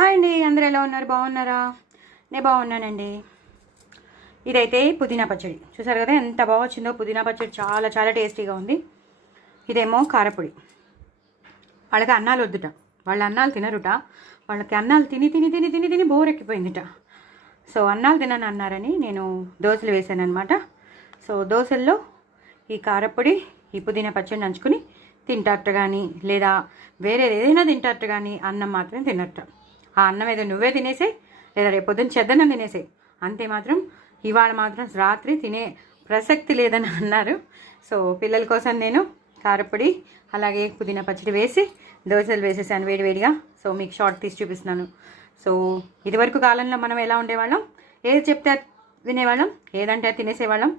Hi అండి, అందరూ ఎలా ఉన్నారు? బాగున్నారా? నేను బాగున్నానండి. ఇదైతే పుదీనా పచ్చడి చూసారు కదా, ఎంత బాగా వచ్చిందో. పుదీనా పచ్చడి చాలా చాలా టేస్టీగా ఉంది. ఇదేమో కారపొడి. వాళ్ళకి అన్నాలు వద్దుట, వాళ్ళ అన్నాలు తినరుట. వాళ్ళకి అన్నాలు తిని తిని తిని తిని తిని బోర్ ఎక్కిపోయిందిట. సో అన్నాలు తినని అన్నారని నేను దోశలు వేసాను అనమాట. సో దోశల్లో ఈ కారపొడి, ఈ పుదీనా పచ్చడి నంచుకుని తింటారట, కానీ లేదా వేరే ఏదైనా తింటారట, కానీ అన్నం మాత్రం తినట్ట. ఆ అన్నం ఏదో నువ్వే తినేసే, లేదా రేపు పొద్దున్న చెద్దన్నం తినేసే, అంతే. మాత్రం ఇవాళ మాత్రం రాత్రి తినే ప్రసక్తి లేదని అన్నారు. సో పిల్లల కోసం నేను కారపొడి అలాగే పుదీనా పచ్చడి వేసి దోశలు వేసేసాను వేడివేడిగా. సో మీకు షార్ట్ తీసి చూపిస్తున్నాను. సో ఇదివరకు కాలంలో మనం ఎలా ఉండేవాళ్ళం, ఏది చెప్తే వినేవాళ్ళం, ఏదంటే తినేసేవాళ్ళం.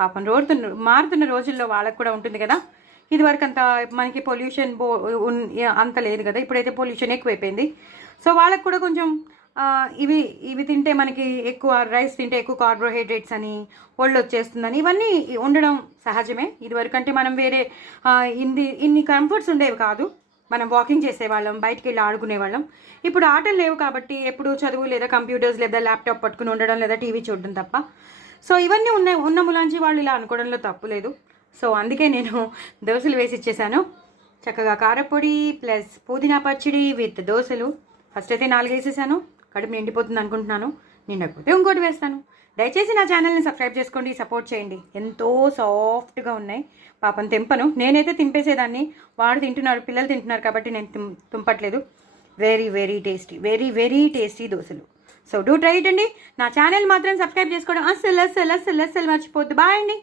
పాపం మారుతున్న రోజుల్లో వాళ్ళకు కూడా ఉంటుంది కదా. ఇదివరకు అంత మనకి పొల్యూషన్ అంత లేదు కదా, ఇప్పుడైతే పొల్యూషన్ ఎక్కువైపోయింది. సో వాళ్ళకు కూడా కొంచెం ఇవి తింటే మనకి ఎక్కువ, రైస్ తింటే ఎక్కువ కార్బోహైడ్రేట్స్ అని, ఒళ్ళు వచ్చేస్తుందని, ఇవన్నీ ఉండడం సహజమే. ఇదివరకు అంటే మనం వేరే ఇన్ని కంఫర్ట్స్ ఉండేవి కాదు. మనం వాకింగ్ చేసేవాళ్ళం, బయటికి వెళ్ళి ఆడుకునేవాళ్ళం. ఇప్పుడు ఆటలు లేవు కాబట్టి ఎప్పుడు చదువు లేదా కంప్యూటర్స్ లేదా ల్యాప్టాప్ పట్టుకుని ఉండడం లేదా టీవీ చూడడం తప్ప. సో ఇవన్నీ ఉన్న ములాంచి వాళ్ళు ఇలా అనుకోవడంలో తప్పు లేదు. సో అందుకే నేను దోశలు వేసి ఇచ్చేసాను. చక్కగా కారపొడి ప్లస్ పుదీనా పచ్చడి విత్ దోశలు. ఫస్ట్ అయితే 4 వేసేసాను. కడుపు నిండిపోతుంది అనుకుంటున్నాను. నిండకపోతే ఇంకోటి వేస్తాను. దయచేసి నా ఛానల్ని సబ్స్క్రైబ్ చేసుకోండి, సపోర్ట్ చేయండి. ఎంతో సాఫ్ట్గా ఉన్నాయి. పాపం తెంపను, నేనైతే తింపేసేదాన్ని. వాడు తింటున్నారు, పిల్లలు తింటున్నారు కాబట్టి నేను తుంపట్లేదు. Very very tasty, very very tasty దోశలు. సో డూ ట్రై ఇట్ అండి. నా ఛానల్ మాత్రం సబ్స్క్రైబ్ చేసుకోవడం అస్సలు మర్చిపోద్దు. బాయ్ అండి.